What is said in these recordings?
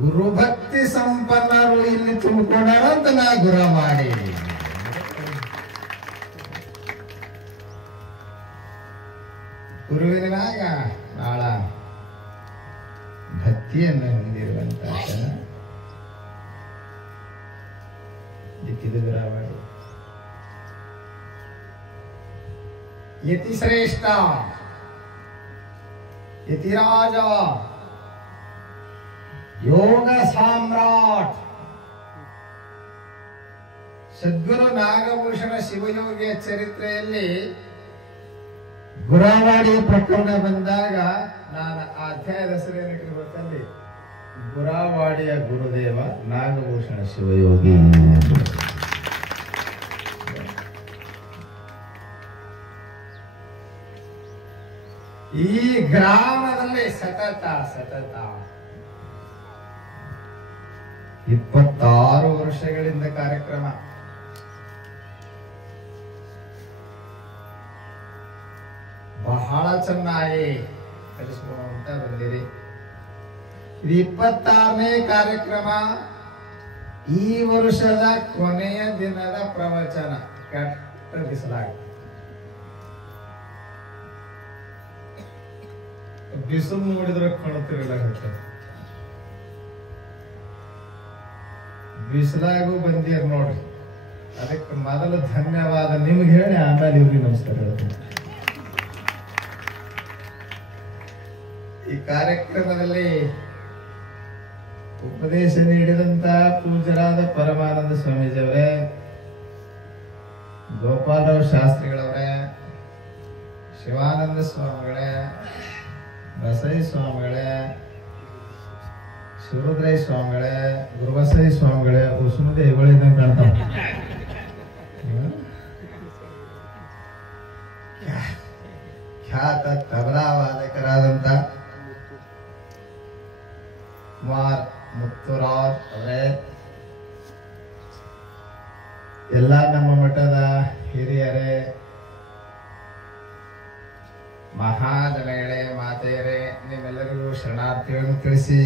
ಗುರುಭಕ್ತಿ ಸಂಪನ್ನರು ಇಲ್ಲಿ ತುಂಬಿಕೊಂಡಾರ ಅಂತ ನಾ ಗುರ ಮಾಡಿ ಗುರುವಿನ ಮ್ಯಾಗ ನಾಳ ಭಕ್ತಿಯನ್ನು ಹೊಂದಿರುವಂತ ಜನ ದಿಕ್ಕಿದು ಗುರ ಮಾಡಿ ಯತಿ ಶ್ರೇಷ್ಠ ಯತಿರಾಜ ಯೋಗ ಸಾಮ್ರಾಟ್ ಸದ್ಗುರು ನಾಗಭೂಷಣ ಶಿವಯೋಗಿಯ ಚರಿತ್ರೆಯಲ್ಲಿ ಗುರಾವಾಡಿ ಪ್ರಕರಣ ಬಂದಾಗ ನಾನು ಆ ಅಧ್ಯಾಯದ ಹೆಸರೇನಿಟ್ಟು ಗೊತ್ತಲ್ಲಿ ಗುರಾವಾಡಿಯ ಗುರುದೇವ ನಾಗಭೂಷಣ ಶಿವಯೋಗಿ. ಈ ಗ್ರಾಮದಲ್ಲಿ ಸತತ 26 ವರ್ಷಗಳಿಂದ ಕಾರ್ಯಕ್ರಮ. ಬಹಳ ಚೆನ್ನಾಗಿ ಕಲಿಸ್ಕೊಂತ ಬಂದಿರಿ. ಇದು 26ನೇ ಕಾರ್ಯಕ್ರಮ. ಈ ವರ್ಷದ ಕೊನೆಯ ದಿನದ ಪ್ರವಚನ ಕೆಟ್ಟ ಬಿಸಿಲಾಗಿದೆ. ಬಿಸಿಲು ನೋಡಿದ್ರೆ ಕಾಣುತ್ತಿರಲ್ಲ. ಬಿಸಿಲಾಗೂ ಬಂದಿರ್ ನೋಡ್ರಿ. ಅದಕ್ಕೆ ಮೊದಲು ಧನ್ಯವಾದ ನಿಮ್ಗೆ ಹೇಳಿ ಆಮೇಲೆ ಇವ್ರಿಗೆ ನಮಸ್ಕಾರ ಹೇಳ್ತೀನಿ. ಈ ಕಾರ್ಯಕ್ರಮದಲ್ಲಿ ಉಪದೇಶ ನೀಡಿದಂತ ಪೂಜ್ಯರಾದ ಪರಮಾನಂದ ಸ್ವಾಮೀಜಿಯವರೇ, ಗೋಪಾಲರಾವ್ ಶಾಸ್ತ್ರಿಗಳವರೇ, ಶಿವಾನಂದ ಸ್ವಾಮಿಗಳೇ, ಬಸೈ ಸ್ವಾಮಿಗಳೇ, ಶಿವರುದ್ರೈ ಸ್ವಾಮಿಗಳೇ, ಗುರುಬಸೈ ಸ್ವಾಮಿಗಳೇ, ಉಸುಮದೆ ಇಗಳಿದ್ದಂಗೆ ಕಾಣ್ತಾವ. ಖ್ಯಾತ ತಬಲಾ ವಾದಕರಾದಂತ ಕುಮಾರ್ ಮುತ್ತುರಾಜ್ ಅವರೇ, ಎಲ್ಲ ನಮ್ಮ ಮಠದ ಹಿರಿಯರೇ, ಮಹಾಜನಗಳೇ, ಮಾತೆಯರೇ, ನಿಮ್ಮೆಲ್ಲರಿಗೂ ಶರಣಾರ್ಥಿಗಳನ್ನು ತಿಳಿಸಿ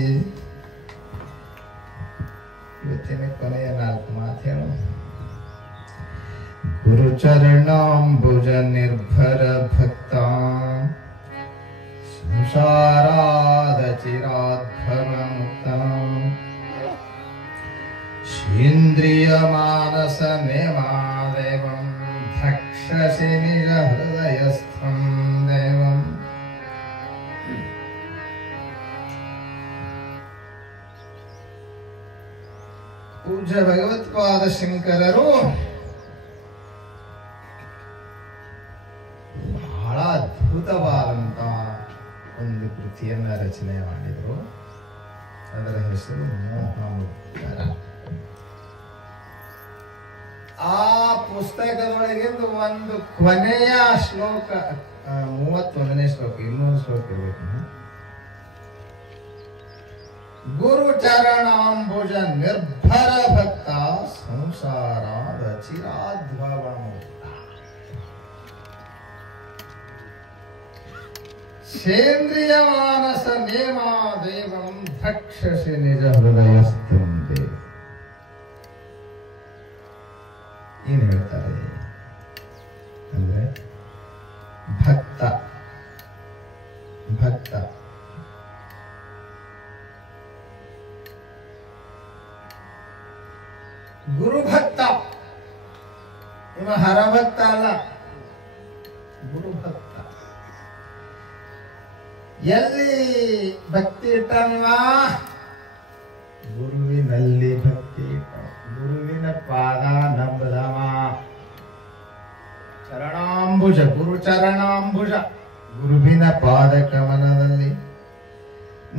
ಇವತ್ತಿನ ಕೊನೆಯ 4 ಮಾತು ಹೇಳು. ಗುರುಚರಣಾಂಬುಜ ನಿರ್ಭರ ಭಕ್ತ ಸಂಸಾರಾದ ಚಿರಾದ್ಭವ ಮುಕ್ತ ಶೀಂದ್ರಿಯ ಮಾನಸ ನೇಮಾದೇವಂ ಧಕ್ಷಸಿ ನಿಜ ಹೃದಯಸ್ಥಂ ದೇವಂ. ಪೂಜ್ಯ ಭಗವತ್ಪಾದ ಶಂಕರರು ಬಹಳ ಅದ್ಭುತವಾದಂತ ಒಂದು ಕೃತಿಯನ್ನ ರಚನೆ ಮಾಡಿದರು. ಅದರ ಹೆಸರು ಮೋಹಮುಕ್ತರ. ಆ ಪುಸ್ತಕದೊಳಗಿಂದು ಒಂದು ಕೊನೆಯ ಶ್ಲೋಕ, 31ನೇ ಶ್ಲೋಕ, ಇನ್ನೊಂದು ಶ್ಲೋಕ ಇರಬೇಕು. ಗುರು ಚರಣಾಂಬುಜ ನಿರ್ಭರ ಭಕ್ತ ಸಂಸಾರಾದ ಚಿರಾದ್ಭವ ಮುಕ್ತ ಸೇಂದ್ರಿಯ ಮಾನಸ ನೇಮಾ ದೇವಂ ಧಕ್ಷಸಿ ನಿಜ ಹೃದಯಸ್ಥಂ ದೇವ. ಏನ್ ಹೇಳ್ತಾರೆ ಅಂದ್ರೆ, ಭಕ್ತ ಗುರುಭಕ್ತ, ಇವ ಹರಭಕ್ತ ಅಲ್ಲ, ಗುರುಭಕ್ತ. ಎಲ್ಲಿ ಭಕ್ತಿ ಇಟ್ಟವ? ಗುರುವಿನಲ್ಲಿ ಭಕ್ತಿ ಇಟ್ಟವ. ಗುರುವಿನ ಪಾದ ನಂಬದವ. ಚರಣಾಂಬುಜ, ಗುರು ಚರಣಾಂಬುಜ, ಗುರುವಿನ ಪಾದ ಕಮಲದಲ್ಲಿ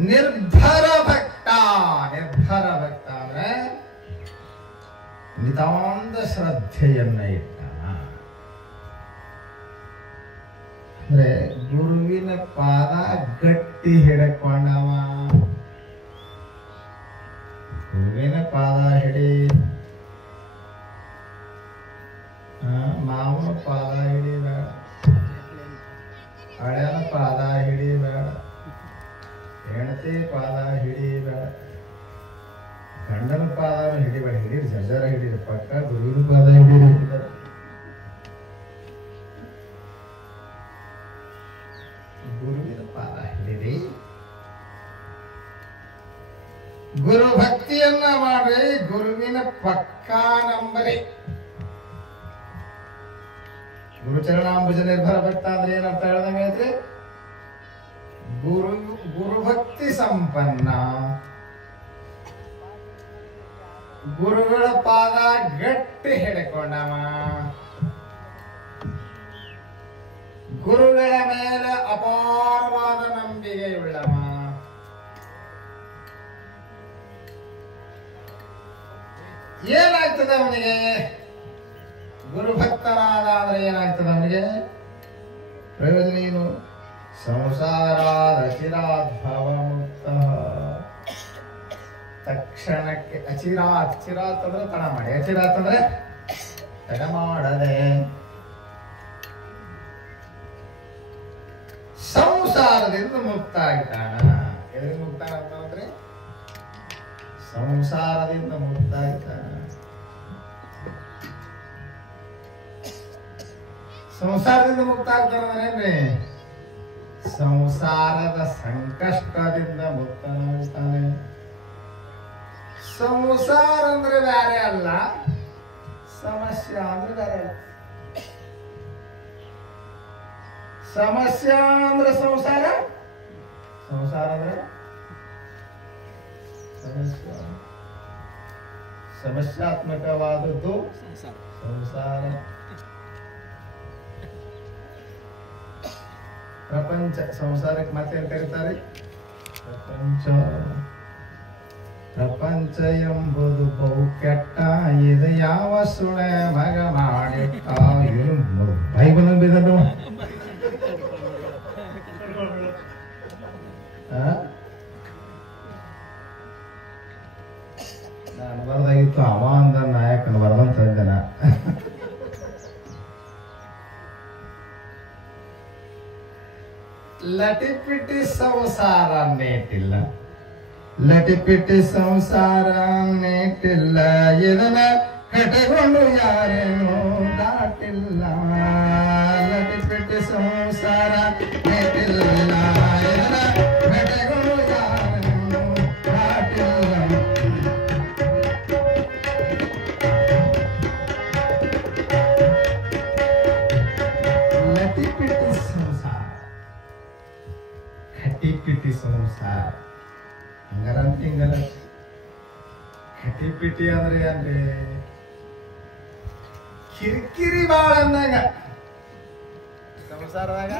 ನಿರ್ಭರ ಭಕ್ತ. ನಿರ್ಭರ ಭಕ್ತ ಅಂದ್ರೆ ನಿತಾಂತ ಶ್ರದ್ಧೆಯನ್ನ ಇಟ್ಟ. ಅಂದ್ರೆ ಗುರುವಿನ ಪಾದ ಗಟ್ಟಿ ಹಿಡಕೊಂಡವ. ಗುರುವಿನ ಪಾದ ಹಿಡಿ, ಮಾವನ ಪಾದ ಹಿಡಿಬೇಡ, ಹಳೆಯನ ಪಾದ ಹಿಡಿಬೇಡ, ಹೆಂಡತಿ ಪಾದ ಹಿಡಿಬೇಡ. ಹಿಡೀರಿ ಜಜಾರ ಹಿಡೀರಿ ಪಕ್ಕ ಗುರುವಿನ ಪಾದ ಹಿಡೀರಿ. ಗುರುವಿನ ಪಾದ ಹಿಡೀರಿ, ಗುರು ಭಕ್ತಿಯನ್ನ ಮಾಡ್ರಿ, ಗುರುವಿನ ಪಕ್ಕ ನಂಬರಿ. ಗುರುಚರಣಾಂಬುಜ ನಿರ್ಭರ ಭಕ್ತ ಅಂದ್ರೆ ಏನಂತ ಹೇಳ್ದಂಗೆ ಐತ್ರಿ? ಗುರುಭಕ್ತಿ ಸಂಪನ್ನ, ಗುರುಗಳ ಪಾದ ಗಟ್ಟಿ ಹಿಡ್ಕೊಂಡವ, ಗುರುಗಳ ಮೇಲೆ ಅಪಾರವಾದ ನಂಬಿಕೆ ಉಳ್ಳವ, ಏನಾಗ್ತದೆ ಅವನಿಗೆ? ಗುರುಭಕ್ತನಾದ ಅಂದ್ರೆ ಏನಾಗ್ತದೆ ಅವನಿಗೆ? ಪ್ರಯೋಜನ ಏನು? ಸಂಸಾರಾದ ಚಿರಾದ್ಭವ ಮುಕ್ತ. ತಕ್ಷಣಕ್ಕೆ ಅಚಿರಾತ್, ಚಿರಾತ್ ಅಂದ್ರೆ ತಡ ಮಾಡಿ, ಅಚಿರಾತ್ ಅಂದ್ರೆ ತಡ ಮಾಡದೆ ಸಂಸಾರದಿಂದ ಮುಕ್ತ ಆಗ್ತಾನ. ಎದ್ರಿಂದ ಮುಕ್ತ ಆಗ್ತಾನಂದ್ರೆ ಸಂಸಾರದಿಂದ ಮುಕ್ತ ಆಗ್ತಾನ. ಸಂಸಾರದಿಂದ ಮುಕ್ತ ಆಗ್ತಾನಂದ್ರೇನ್ರಿ? ಸಂಸಾರದ ಸಂಕಷ್ಟದಿಂದ ಮುಕ್ತನಾಗ್ತಾನೆ. ಸಂಸಾರ ಅಂದ್ರೆ ಬೇರೆ ಅಲ್ಲ, ಸಮಸ್ಯೆ ಅಂದ್ರೆ ಬೇರೆ ಅಲ್ಲ. ಸಮಸ್ಯೆ ಅಂದ್ರೆ ಸಂಸಾರ, ಸಂಸಾರ ಅಂದ್ರೆ ಸಮಸ್ಯಾತ್ಮಕವಾದದ್ದು ಸಂಸಾರ. ಪ್ರಪಂಚ, ಸಂಸಾರಕ್ಕೆ ಮತ್ತೇನು ಕರೀತಾರೆ? ಪ್ರಪಂಚ. ಪ್ರಪಂಚ ಎಂಬುದು ಬಹು ಕೆಟ್ಟ, ಇದು ಯಾವ ಸುಳೆ ಮಗ ಮಾಡಿಟ್ಟ. ಬೈಬಲ್ ನಂಬಿದನು ನಾನು ಬರ್ದಾಗಿತ್ತು, ಅವ ಅಂದ ನಾಯಕನ ಬರ್ದಂತ ಅಂದನ. ಲಟಿಪಿಟಿ ಸಂಸಾರ ನೇಟಿಲ್ಲ, ಲಟಿಪಿಟಿ ಸಂಸಾರ ನೇಟಿಲ್ಲ, ಇದನ್ನ ಕಟ್ಟಿಕೊಂಡು ಯಾರೇನು ದಾಟಿಲ್ಲ. ಲಟಿಪಿಟಿ ಸಂಸಾರ ನೇಟಿಲ್ಲ, ಇದನ್ನ ಕಟ್ಟಿಕೊಂಡು ಯಾರೇನು ದಾಟಿಲ್ಲ. ಲಟಿಪಿಟಿ ಸಂಸಾರ, ಕಟಿಪಿಟಿ ಸಂಸಾರ. ಹಂಗಾರಂತ ಹಿಂಗಲ್ಲ. ಕಟಿಪಿಟಿ ಅಂದ್ರೆ ಏನ್ರಿ? ಕಿರಿಕಿರಿ ಬಾಳ ಅಂದಾಗ. ಸಂಸಾರದಾಗ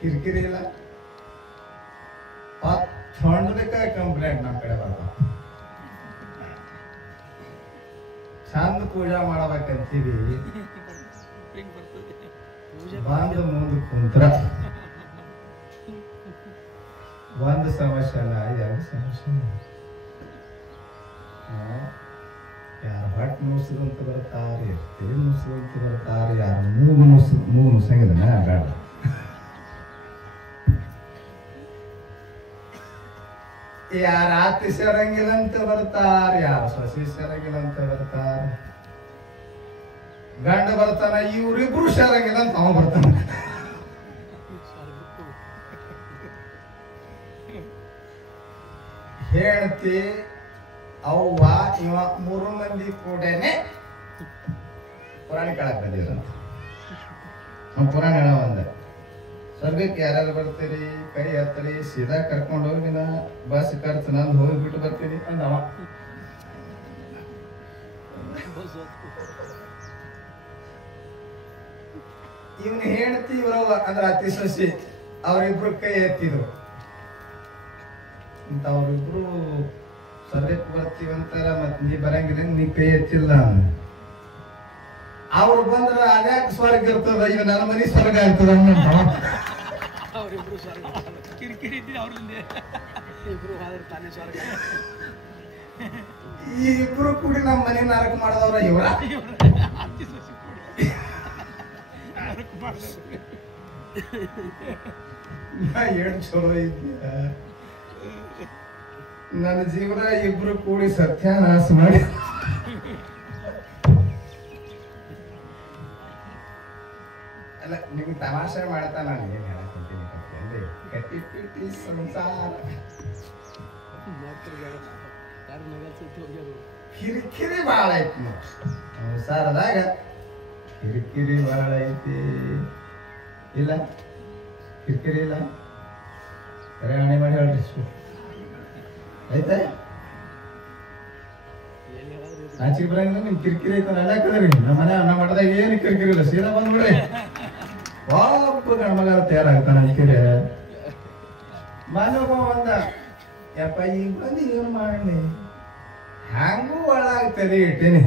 ಕಿರಿಕಿರಿ ಇಲ್ಲ. ಹೊಂಡದಕ್ಕ ಕಂಪ್ಲೇಂಟ್ ನಮ್ಮ ಕಡೆ ಬರ್ತಾವ. ಚಂದ ಪೂಜಾ ಮಾಡಬೇಕಂತೀವಿ, ಬಂದು ಮುಂದೆ ಕುಂತ್ರ ಒಂದು ಸಮಸ್ಯೆ ಅಲ್ಲ, ಎರಡು ಸಮಸ್ಯೆ. ಯಾರು ಹೊಟ್ಟೆ ನುಸಿದಂತ ಬರ್ತಾರೆ, ತಲೆ ನುಸಿದಂತ ಬರ್ತಾರೆ, ಯಾರು ಮೂಗು ನುಸಂಗಿದನ ಬೇಡ. ಯಾರು ಆತಿ ಸೇರಂಗಿಲ್ಲ ಅಂತ ಬರ್ತಾರೆ, ಯಾರು ಸೊಸಿ ಸೇರಂಗಿಲ್ಲ ಅಂತ ಬರ್ತಾರೆ. ಗಂಡ ಬರ್ತಾನ, ಇವ್ರಿಬ್ರು ಸೇರಂಗಿಲ್ಲ ಅಂತ ಅವ ಬರ್ತಾನ. ಹೇಳ್ತಿ ಅವ್ವ ಇವ ಮೂರು ಮಂದಿ ಕೂಡೇನೆ ಪುರಾಣ ಕೇಳಕ್ ಬಂದಿದ್ರಂತ. ಪುರಾಣ ಹೇಳ ಒಂದ ಸ್ವರ್ಗಕ್ಕೆ ಯಾರ್ಯಾರು ಬರ್ತೀರಿ ಕೈ ಹತ್ತರಿ, ಸೀದಾ ಕರ್ಕೊಂಡು ಹೋಗಿ ನಾ ಬಸ್ ಖರ್ಚು ನಂದು ಹೋಗ್ಬಿಟ್ಟು ಬರ್ತೀನಿ ಅಂದವ. ಇವನು ಹೇಳ್ತಿ ಇವ್ರವ್ವ ಅಂದ್ರೆ ಅತಿ ಸೊಸಿ, ಅವರಿಬ್ರು ಕೈ ಎತ್ತಿದ್ರು ಅಂತ. ಅವ್ರಿಬ್ರು ಸ್ವರ್ಗಕ್ಕೆ ಬರ್ತೀವಂತಾರ, ಮತ್ ನೀ ಬರಂಗಿಲ್ಲ, ನೀ ಕೈ ಎತ್ತಿಲ್ಲ. ಅವ್ರು ಬಂದ್ರ ಅದ್ಯಾಕೆ ಸ್ವರ್ಗ ಇರ್ತದ, ಈಗ ನನ್ನ ಮನೆ ಸ್ವರ್ಗ ಇರ್ತದ. ಈ ಇಬ್ರು ಕೂಡಿ ನಮ್ಮ ಮನೆ ನರಕ ಮಾಡದವ್ರ ಇವರ. ಏನ್ ಚಲೋ ಇದ್ದೀಯ, ನನ್ನ ಜೀವನ ಇಬ್ರು ಕೂಡಿ ಸತ್ಯಾನಾಶ ಮಾಡಿ ಅಲ್ಲ ನಿಮ್ಗೆ ತಮಾಷೆ ಮಾಡ್ತಾ ನಾನು ಏನ್ ಹೇಳಕ್ಕೊಂತೀನಿ ಅಲ್ಲಿ ಕಟ್ಟಿ ಪಿಟ್ಟಿ ಸಂಸಾರ ಕಿರಿಕಿರಿ ಬಾಳ ಐತಿ ಸಂಸಾರದಾಗ ಕಿರಿಕಿರಿ ಬಾಳ ಐತಿ ಇಲ್ಲ ಕಿರಿಕಿರಿ ಇಲ್ಲ ಕರೆ ಹಣೆ ಮಾಡಿ ಹೇಳ್ರಿ ಐತೆ ನಾಚಿಕೆ ಬರಂಗಿಲ್ಲ ನಿಮ್ ಕಿರಿಕಿರಿ ಐತೆ ಅಲ್ಲಾಕದ್ರಿ ನಮ್ಮ ಮನೆ ಅನ್ನ ಮಾಡಿದಾಗ ಏನು ಕಿರಿಕಿರಿ ಇಲ್ಲ ಸೀದಾ ಬಂದ್ಬಿಡ್ರಿ ಒಬ್ಬ ಗಣಮಗ ತಯಾರಾಗ್ತಾನ ಕಿರಿ ಮನೋಗ ಒಂದ ಯಪ್ಪ ಈಗ ಬಂದು ಏನು ಮಾಡಿ ಹ್ಯಾಂಗೂ ಒಳಾಗ್ತದೆ ಇಟ್ಟೇನೆ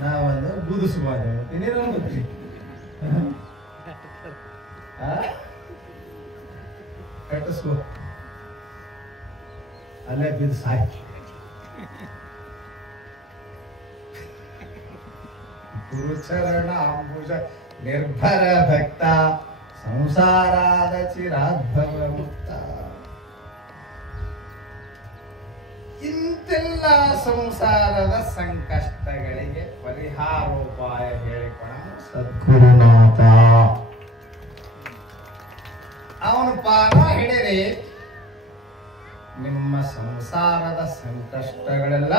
ನಾವೊಂದು ಬುದಿಸ್ಬಾರ್ದು ಇನ್ನೇನು ಗೊತ್ತಿ ಕಟ್ಟಿಸ್ಕೋ ಅಲ್ಲೇ ಬಿದ್ದು ಸಾಕಿ ಗುರುಚರಣ ಅಂಬುಜ ನಿರ್ಭರ ಭಕ್ತ ಸಂಸಾರಾದ ಚಿರಾದ್ಭವ ಮುಕ್ತ ಇಂತೆಲ್ಲ ಸಂಸಾರದ ಸಂಕಷ್ಟಗಳಿಗೆ ಪರಿಹಾರೋಪಾಯ ಹೇಳಿಕೊಡ ಸದ್ಗುರುನಾಥ ಅವನ ಪಾದ ಹಿಡಿರಿ ನಿಮ್ಮ ಸಂಸಾರದ ಸಂಕಷ್ಟಗಳೆಲ್ಲ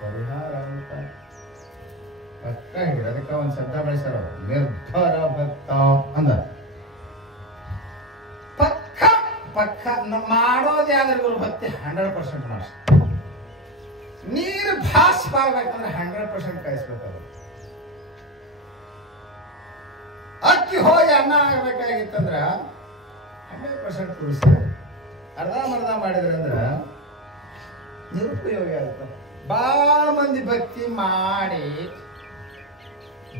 ಪರಿಹಾರ ಅಂತ ಪಕ್ಕ ಹಿಡಿ ಅದಕ್ಕೆ ಒಂದು ಶಬ್ದ ಬಳಸ್ಯಾರ ನಿರ್ಭರ ಭಕ್ತ ಅಂದ ಪಕ್ಕ ಪಕ್ಕ ಮಾಡೋದೇ ಆದ್ರೆ ಗುರು ಭಕ್ತಿ 100% ಮಾಡಿ ನೀರು ಭಾಸ್ ಮಾಡ್ಬೇಕಂದ್ರೆ 100% ಕಾಯಿಸ್ಬೇಕಾದ್ರೆ ಅಕ್ಕಿ ಹೋಗಿ ಅನ್ನ ಆಗ್ಬೇಕಾಗಿತ್ತಂದ್ರ 100% ಕುಡಿಸ್ತಾರೆ ಅರ್ಧ ಮರ್ಧ ಮಾಡಿದ್ರೆ ಅಂದ್ರ ನಿರುಪಯೋಗಿ ಆಗುತ್ತೆ ಬಹಳ ಮಂದಿ ಭಕ್ತಿ ಮಾಡಿ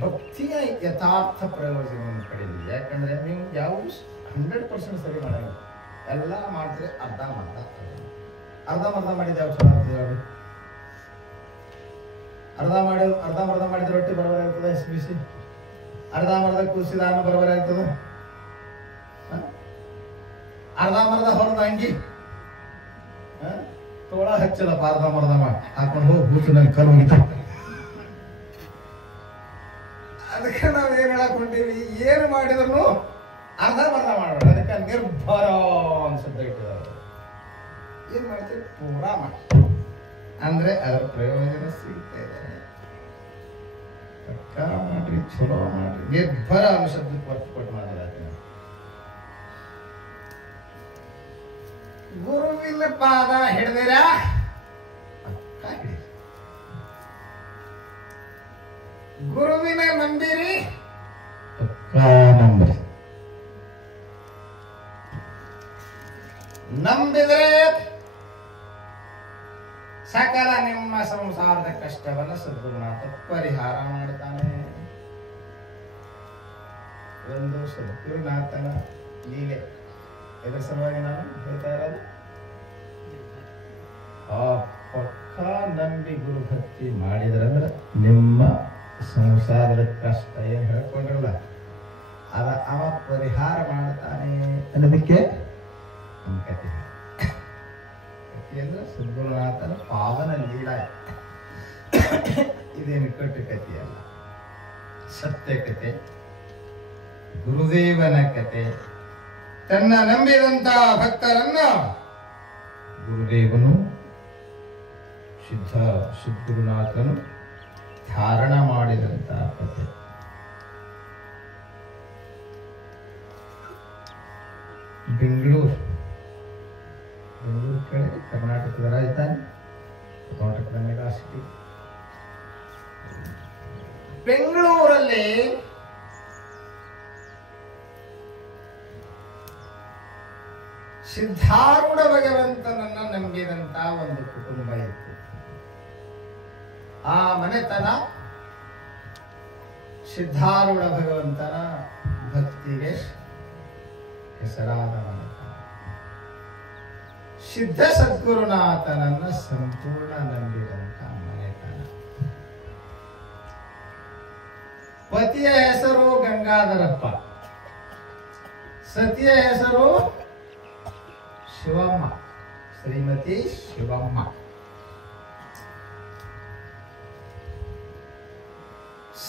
ಭಕ್ತಿಯ ಯಥಾರ್ಥ ಪ್ರಯೋಜನವನ್ನು ಪಡೆಯಿರಿ ಯಾಕಂದ್ರೆ ನೀವು ಯಾವ 100% ಸರಿ ಮಾಡಲ್ಲ ಎಲ್ಲ ಮಾಡಿದ್ರೆ ಅರ್ಧ ಮರ್ಧ ಮಾಡಿದ ಯಾವ ಚಲೋ ಆಗ್ತದೆ ಹೇಳಿ ಅರ್ಧ ಮರ್ಧ ಮಾಡಿದ ರೊಟ್ಟಿ ಬರಬರ ಆಗ್ತದೆ ಬಿಸಿ ಅರ್ಧ ಮರ್ಧ ಕೂಸಿದ ಅನ್ನ ಬರಬರ ಆಗ್ತದೆ ಅರ್ಧ ಮರ್ಧ ಹೊರದ ಅಂಗಿ ತೋಳ ಹಚ್ಚಲಪ್ಪ ಅರ್ಧ ಮರ್ಧ ಮಾಡಿ ಹಾಕೊಂಡು ಹೋಗಿ ಕೂತು ನನ್ ಕಲ್ ಮುಗಿತ ಅದಕ್ಕೆ ನಾವ್ ಏನ್ ಹೇಳಕ್ ಹೊಂಟೀವಿ ಏನು ಮಾಡಿದ್ರು ಅರ್ಧ ಮರ್ಧ ಮಾಡೋಣ ಅದಕ್ಕೆ ನಿರ್ಭರ ಅನ್ಸುತ್ತೆ ಏನ್ ಮಾಡ್ತೀವಿ ಪೂರಾ ಮಾಡಿ ಅಂದ್ರೆ ಅದರ ಪ್ರಯೋಜನ ಸಿಗ್ತಾ ಇದೆ ಪಕ್ಕ ಮಾಡ್ರಿ ಚಲೋ ಮಾಡ್ರಿ ನಿರ್ಭರ ಅನ್ನೋ ಶಬ್ದಕ್ಕೆ ಒತ್ತು ಕೊಟ್ಟು ಮಾಡಿದ ಗುರುವಿನ ಪಾದ ಹಿಡಿದಿರ ಪಕ್ಕ ಹಿಡಿ ಗುರುವಿನ ನಂಬಿರಿ ಪಕ್ಕ ನಂಬಿರಿ ನಂಬಿದ್ರೆ ಸಕಲ ನಿಮ್ಮ ಸಂಸಾರದ ಕಷ್ಟವನ್ನು ಸದ್ಗುರುನಾಥ ಪರಿಹಾರ ಮಾಡ್ತಾನೆ ಒಂದು ಸದ್ಗುರುನಾಥನ ಲೀಲೆ ಇದರ ಸಲುವಾಗಿ ನಾನು ಹೇಳ್ತಾ ಇರೋದು ಆ ಪಕ್ಕ ನಂಬಿ ಗುರು ಭಕ್ತಿ ಮಾಡಿದ್ರಂದ್ರೆ ನಿಮ್ಮ ಸಂಸಾರದ ಕಷ್ಟ ಏನ್ ಹೇಳ್ಕೊಂಡ್ರಲ್ಲ ಅದ ಅವ ಪರಿಹಾರ ಮಾಡ್ತಾನೆ ಅನ್ನೋದಕ್ಕೆ ಕಥೆ ಅಂದ್ರೆ ಸದ್ಗುರುನಾಥನ ಪಾವನ ಲೀಲಾ ಇದೇನು ಕಟ್ಟು ಕಥೆಯಲ್ಲ ಸತ್ಯ ಕಥೆ ಗುರುದೇವನ ಕಥೆ ತನ್ನ ನಂಬಿದಂತ ಭಕ್ತರನ್ನ ಗುರುದೇವನು ಸಿದ್ಧಗುರುನಾಥನು ಧಾರಣ ಮಾಡಿದಂತ ಕಥೆ ಬೆಂಗಳೂರು ಕಡೆ ಕರ್ನಾಟಕದ ರಾಜಧಾನಿ ಕರ್ನಾಟಕದ ಮೆಗಾ ಸಿಟಿ ಬೆಂಗಳೂರಲ್ಲಿ ಸಿದ್ಧಾರೂಢ ಭಗವಂತನನ್ನ ನಂಬಿದಂತ ಒಂದು ಕುಟುಂಬ ಇತ್ತು ಆ ಮನೆತನ ಸಿದ್ಧಾರೂಢ ಭಗವಂತನ ಭಕ್ತಿಗೆ ಹೆಸರಾದ ಮನೆತನ ಸಿದ್ಧ ಸದ್ಗುರುನಾಥನನ್ನ ಸಂಪೂರ್ಣ ನಂಬಿದಂತ ಮನೆತನ ಪತಿಯ ಹೆಸರು ಗಂಗಾಧರಪ್ಪ, ಸತಿಯ ಹೆಸರು ಶಿವಮ್ಮ, ಶ್ರೀಮತಿ ಶಿವಮ್ಮ.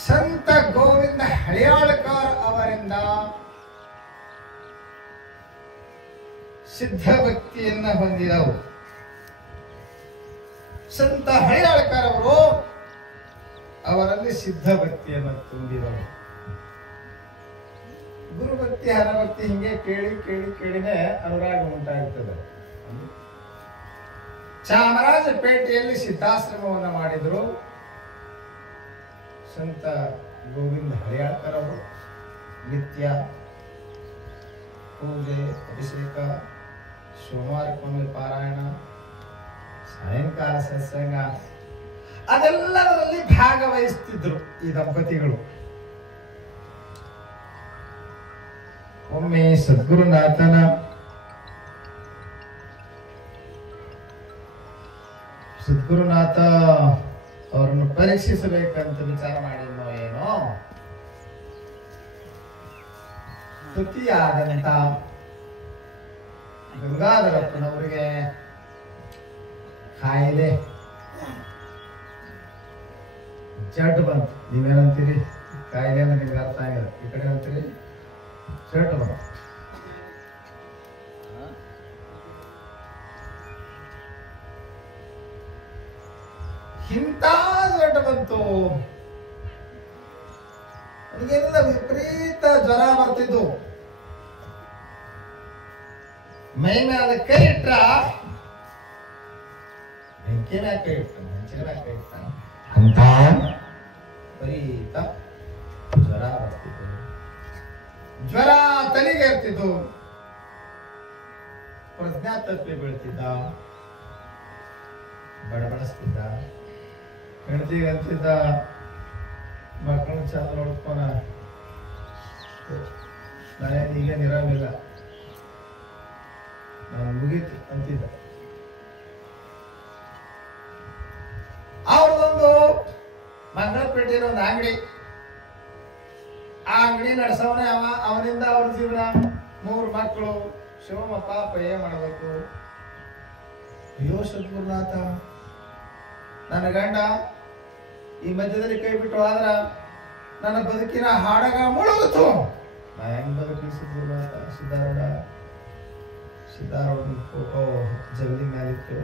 ಸಂತ ಗೋವಿಂದ ಹಳಿಯಾಳ್ಕರ್ ಅವರಿಂದ ಸಿದ್ಧ ಭಕ್ತಿಯನ್ನ ಹೊಂದಿದವು. ಸಂತ ಹಳಿಯಾಳ್ಕರ್ ಅವರು ಅವರಲ್ಲಿ ಸಿದ್ಧ ಭಕ್ತಿಯನ್ನು ತುಂಬಿದವರು. ಗುರುಭಕ್ತಿ ಹರಭಕ್ತಿ ಹಿಂಗೆ ಕೇಳಿ ಕೇಳಿ ಕೇಳಿನೇ ಅನುರಾಗ ಉಂಟಾಗುತ್ತದೆ. ಚಾಮರಾಜಪೇಟೆಯಲ್ಲಿ ಸಿದ್ಧಾಶ್ರಮವನ್ನು ಮಾಡಿದ್ರು ಸಂತ ಗೋವಿಂದ ಹಳಿಯಾಳ್ಕರ್ ಅವರು. ನಿತ್ಯ ಪೂಜೆ, ಅಭಿಷೇಕ, ಸೋಮವಾರಕ್ಕೊಮ್ಮೆ ಪಾರಾಯಣ, ಸಾಯಂಕಾಲ ಸತ್ಸಂಗ ಅದೆಲ್ಲದರಲ್ಲಿ ಭಾಗವಹಿಸುತ್ತಿದ್ರು ಈ ದಂಪತಿಗಳು. ಒಮ್ಮೆ ಸದ್ಗುರುನಾಥ ಅವರನ್ನು ಪರೀಕ್ಷಿಸಬೇಕಂತ ವಿಚಾರ ಮಾಡಿದ್ನೋ ಏನೋ, ಸ್ತುತಿಯಾದಂತ ಗಂಗಾಧರಪ್ಪನವರಿಗೆ ಕಾಯಿಲೆ ಜಡ್ ಬಂತು. ನೀವೇನಂತೀರಿ? ಕಾಯಿಲೆ ಅಂದ್ರೆ ನಿಮ್ಗೆ ಅರ್ಥ ಆಗಿಲ್ಲ. ಈ ಕಡೆ ಅಂತೀರಿ ಜಡ್ ಬಂತು. ಇಂಥ ಜಡ್ ಬಂತು, ನನಗೆಲ್ಲ ವಿಪರೀತ ಜ್ವರ ಬರ್ತಿದ್ದು. ಮೈ ಮೇಲೆ ಕೈ ಇಟ್ಟ, ಬೆಂಕಿ ಮ್ಯಾಗ ಕೈ ಇಟ್ಟ, ಮಂಚಿನ ಮ್ಯಾಗ ಕೈ ಇಟ್ಟ, ಅಂತ ವಿಪರೀತ ಜ್ವರ ಬರ್ತಿತ್ತು. ಜ್ವರ ತಲೆಗೆ ಇರ್ತಿತ್ತು. ಪ್ರಜ್ಞಾ ತಪ್ಪಿ ಬೀಳ್ತಿದ್ದ, ಬಡಬಡಿಸ್ತಿದ್ದ. ಹೆಂಡತಿಗೆ ಅಂತಿದ್ದ, ಮಕ್ಕಳನ್ನ ಚಂದ ನೋಡ್ಕೊನ, ನಾನೇನು ಈಗ ನಿರಾಮಿಲ್ಲ, ನಾನು ಮುಗೀತು ಅಂತಿದ್ದ. ಅವ್ರದೊಂದು ಮಂಗಳಪೇಟೆಯ ಒಂದು ಅಂಗಡಿ, ಆ ಅಂಗಡಿ ನಡೆಸವನೇ ಅವ. ಅವನಿಂದ ಅವ್ರ ಜೀವನ, 3 ಮಕ್ಕಳು. ಶಿವಮ್ಮ ಪಾಪ ಏನ್ ಮಾಡಬೇಕು? ಅಯ್ಯೋ ಸದ್ಗುರುನಾಥ, ನನ್ನ ಗಂಡ ಈ ಮಧ್ಯದಲ್ಲಿ ಕೈ ಬಿಟ್ಟು ಆದ್ರ ನನ್ನ ಬದುಕಿನ ಹಾಡಗ ಮುಳುಗುತ್ತು. ನಾ ಹೆಂಗ್ ಬದುಕಿ ಸದ್ಗುರುನಾಥ? ಸಿದ್ದಾರೂಢ ಫೋಟೋ ಜಗಲಿ ಮೇಲಿತ್ತು,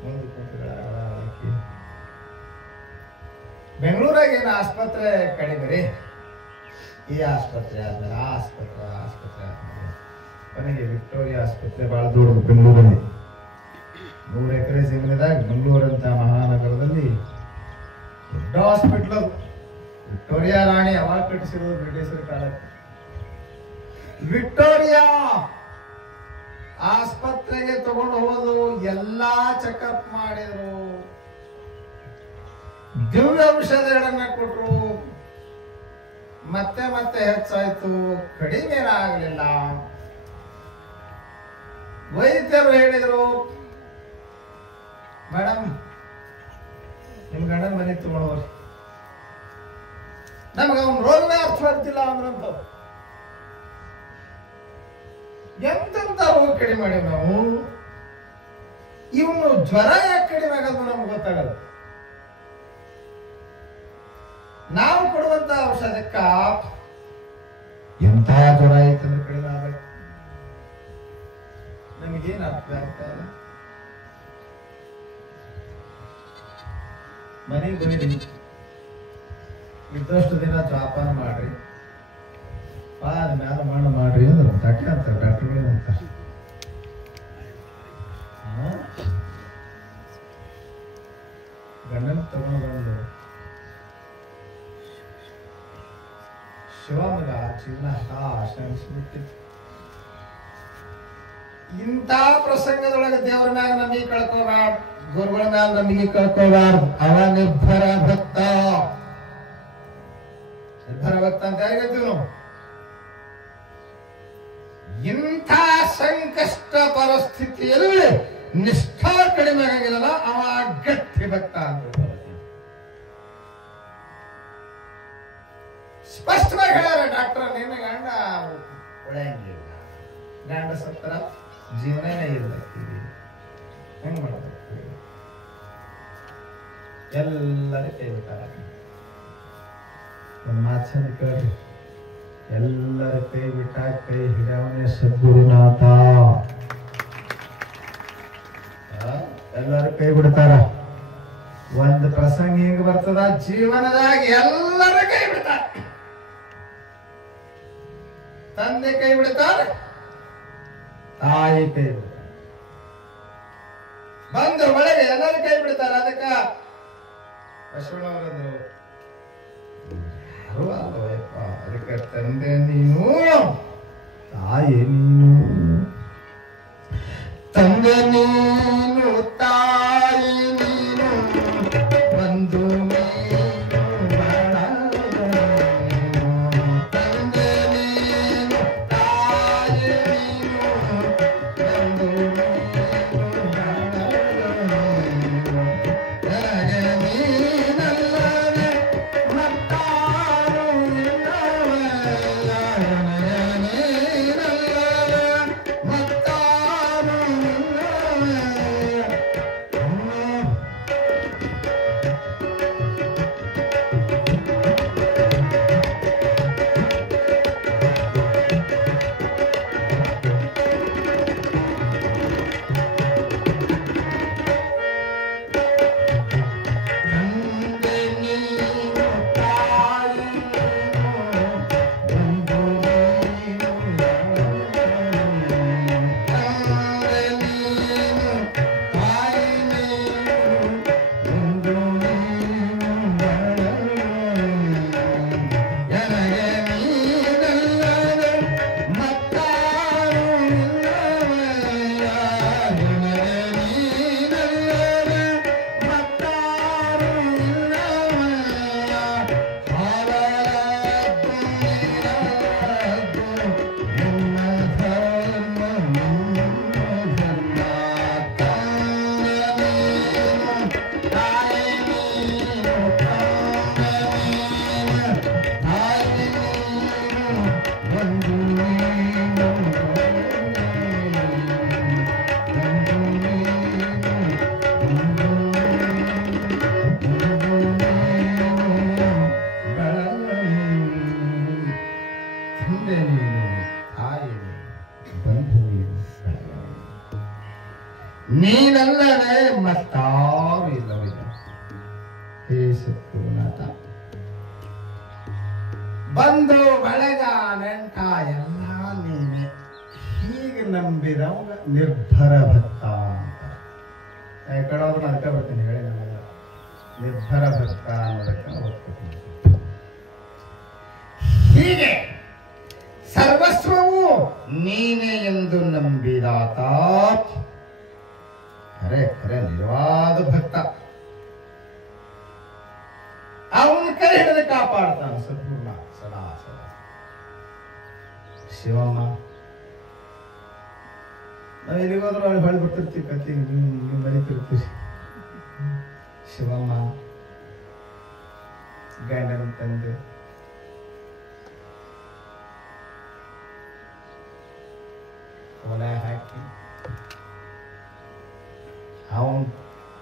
ಮುಂದೆ ಕುಂತುಗಳ ಹಾಕಿ. ಬೆಂಗಳೂರಾಗ ಏನು ಆಸ್ಪತ್ರೆ ಕಡಿಮೆ ರೀ. ಈ ಆಸ್ಪತ್ರೆ ಆದ್ಮೇಲೆ ಆ ಆಸ್ಪತ್ರೆ ಆದ್ಮೇಲೆ ಕೊನೆಗೆ ವಿಕ್ಟೋರಿಯಾ ಆಸ್ಪತ್ರೆ ಬಹಳ ದೂರ ಬೆಂಗಳೂರಲ್ಲಿ. 100 ಎಕರೆ ಜಮೀನಿದಾಗ ಬೆಂಗಳೂರಂತ ಮಹಾನಗರದಲ್ಲಿ ದೊಡ್ಡ ಹಾಸ್ಪಿಟ್ಲ್. ವಿಕ್ಟೋರಿಯಾ ರಾಣಿ ಅವಾಗ ಕಟ್ಟಿಸಿರೋದು ಬ್ರಿಟಿಷರ ಕಾಲಕ್ಕೆ. ವಿಕ್ಟೋರಿಯಾ ಆಸ್ಪತ್ರೆಗೆ ತಗೊಂಡು ಹೋದು, ಎಲ್ಲಾ ಚೆಕಪ್ ಮಾಡಿದ್ರು, ದಿವ್ಯ ಔಷಧಿಗಳನ್ನ ಕೊಟ್ರು. ಮತ್ತೆ ಮತ್ತೆ ಹೆಚ್ಚಾಯ್ತು, ಕಡಿಮೆ ಆಗಲಿಲ್ಲ. ವೈದ್ಯರು ಹೇಳಿದ್ರು, ಮೇಡಮ್ ನಿಮ್ ಗಂಡನ ಮನೆ ತಗೊಂಡವ್ರಿ, ನಮ್ಗೆ ಅವ್ನ ರೋಗವೇ ಅರ್ಥ ಆಗ್ತಿಲ್ಲ ಅಂದ್ರಂತ. ಎಂತೆಂತ ರೋಗ ಕಡಿಮೆ ಮಾಡಿವ್ ನಾವು. ಇವನು ಜ್ವರ ಯಾಕೆ ಕಡಿಮೆ ಆಗೋದು ನಮ್ಗೆ ಗೊತ್ತಾಗಲ್ಲ. ನಾವು ಕೊಡುವಂತ ಔಷಧಕ್ಕ ಎಂತ ಜ್ವರ ಐತಂದ್ರೆ ಕಡಿಮೆ ಆಗ್ಬೇಕು. ನಮಗೇನು ಅರ್ಥ ಆಗ್ತಾ ಇಲ್ಲ. ಮನೆಗೆ ಬಂದಿರಿ, ಇದ್ದಷ್ಟು ದಿನ ಜೋಪಾನ ಮಾಡ್ರಿ, ಮ್ಯಾಲ ಮಾಡ್ರಿ ಅಂದ್ರೆ ಡಾಕ್ಟರ್ ಅಂತಾರೆ. ಡಾಕ್ಟರ್ ಏನಂತಾರೆ? ಗಂಡನ ತಗೊಂಡು ಬಂದು ಶಿವಮಗ ಜೀವನ ಆಶ್ರಮಿಸ್ಬಿಟ್ಟಿತ್ತು. ಇಂಥ ಪ್ರಸಂಗದೊಳಗೆ ದೇವರ ಮ್ಯಾಗ ನಂಬಿಕೆ ಕಳ್ಕೋಬಾರ್ದು, ಗುರುಗಳ ಮ್ಯಾಲ ನಂಬಿಕೆ ಕಳ್ಕೋಬಾರ್ದು. ಅವ ನಿರ್ಭರ ಭಕ್ತ. ನಿರ್ಭರ ಭಕ್ತ ಅಂತ ಯಾರಿಗತ್ತೀವಿ ನಾವು? ಇಂಥ ಸಂಕಷ್ಟ ಪರಿಸ್ಥಿತಿಯಲ್ಲಿ ನಿಷ್ಠಾ ಕಡಿಮೆ ಆಗಿಲ್ಲ, ಅವ ಗಟ್ಟಿ ಭಕ್ತ ಅಂತ. ಸ್ಪಷ್ಟವಾಗಿ ಹೇಳ್ಯಾರ ಡಾಕ್ಟರ್, ನಿನ್ನ ಗಂಡ ಉಳಿಯಂಗಿಲ್ಲ, ಗಂಡ ಸತ್ತರ ಜೀವನನೇ ಇರ್ತೀವಿ, ಹೆಂಗ್ ಮಾಡ್ಬೇಕು? ಎಲ್ಲರೂ ಕೈ ಬಿಟ್ಟಾರ. ಒಂದು ಮಾತು ಚಂದ ಕೇಳ್ರಿ, ಎಲ್ಲರ ಕೈ ಬಿಟ್ಟ ಕೈ ಹಿಡಿಯವನೇ ಸದ್ಗುರುನಾಥ. ಎಲ್ಲರೂ ಕೈ ಬಿಡ್ತಾರ. ಒಂದು ಪ್ರಸಂಗ ಹಿಂಗ ಬರ್ತದ ಜೀವನದಾಗ, ಎಲ್ಲರ ಕೈ ಬಿಡ್ತಾರ. ತಂದೆ ಕೈ ಬಿಡ್ತಾರ, ತಾಯಿ ಕೈ ಬಿಡ್ತಾರ, ಬಂದು ಒಳಗೆ ಎಲ್ಲರೂ ಕೈ ಬಿಡ್ತಾರ. ಅದಕ್ಕ ಬಸವಣ್ಣವರಂದ್ರು, ಯಾರು ಅಲ್ಲವಪ್ಪ, ಅದಕ್ಕೆ ತಂದೆ ನೀನು, ತಾಯಿ ನೀನು, ತಂದೆ ನೀನು, ತಾಯಿ ನೀನು, ಒಂದು ನೀನಲ್ಲದೆ ಮತ್ತಾರು ಇಲ್ಲವಿಲ್ಲ. ಹೇ ಸದ್ಗುರುನಾಥ, ಬಂದು ಬಳಗ ನೆಂಟ ಎಲ್ಲ ನೀನೆ, ಹೀಗೆ ನಂಬಿದವ ನಿರ್ಭರ ಭಕ್ತ ಅಂತ. ಕಡೋದು ಅದಕ್ಕೆ ಬರ್ತೀನಿ ಹೇಳಿ, ನಮ್ಮೆಲ್ಲ ನಿರ್ಭರ ಭಕ್ತ ಅನ್ನೋದಕ್ಕೆ ಓದ್ಕೊತೀನಿ. ಹೀಗೆ ಸರ್ವಸ್ವವು ನೀನೆ ಎಂದು ನಂಬಿದಾತ ಖರೆ ಖರೆ ನಿಜವಾದ ಭಕ್ತ. ಅವನ ಕೈ ಹಿಡಿದು ಕಾಪಾಡ್ತಾನ ಸದ್ಗುರುನ ಸದಾ ಸದಾ. ಶಿವಮ್ಮ, ನಾವು ಎಲ್ಲಿಗೋದ್ರೂ ಅಲ್ಲಿ ಹೊಳಿ ಬರ್ತಿರ್ತೀವಿ, ಕತಿ ನೀವು ಬರೀತಿರ್ತೀವಿ. ಶಿವಮ್ಮ ಗಂಡನ ತಂದೆ ಹೊಲ ಹಾಕಿ ಅವನು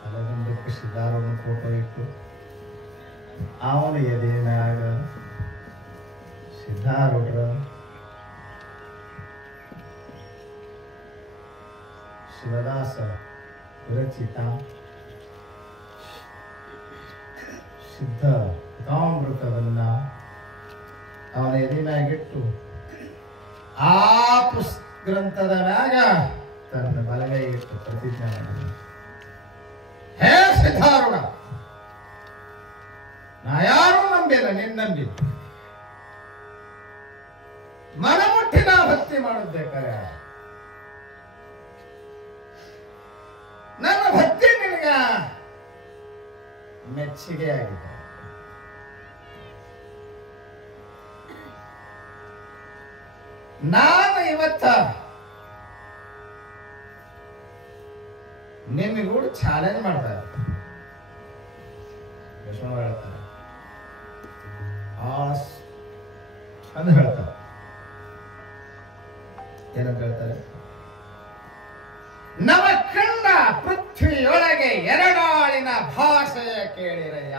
ಅಲ್ಲದೊಂದಕ್ಕೆ ಸಿದ್ಧಾರೂಢನ ಫೋಟೋ ಇಟ್ಟು ಅವನ ಎದೆನಾಗ ಸಿದ್ಧಾರೂಢರ ಶಿವದಾಸ ವಿರಚಿತ ಸಿದ್ಧ ಕಾಮೃತವನ್ನ ಅವನ ಎದೆನಾಗಿಟ್ಟು ಆ ಗ್ರಂಥದ ಮ್ಯಾಗ ತನ್ನ ಬಲಗೈ ಇಟ್ಟು ಪ್ರತಿಜ್ಞೆ ಮಾಡಿದ. ಹೇ ಸಿದ್ಧಾರೂಢ, ನಾ ಯಾರೂ ನಂಬಿಲ್ಲ, ನಿನ್ನ ನಂಬಿ ಮನಮುಟ್ಟಿನ ಭಕ್ತಿ ಮಾಡುತ್ತೇಕಾರೆ. ನನ್ನ ಭಕ್ತಿ ನಿನಗ ಮೆಚ್ಚುಗೆ ಆಗಿದೆ. ನಾನು ಇವತ್ತ ನಿನ್ಗೂಡ ಚಾಲೆಂಜ್ ಮಾಡ್ತಾರೆ. ಹೇಳ್ತಾರೆ, ಆ ಅಂತ ಹೇಳ್ತಾರೆ. ಏನಂತ ಹೇಳ್ತಾರೆ? ನವಖಂಡ ಪೃಥ್ವಿಯೊಳಗೆ ಎರಡಾಳಿನ ಭಾಷೆಯ ಕೇಳಿರಯ್ಯ.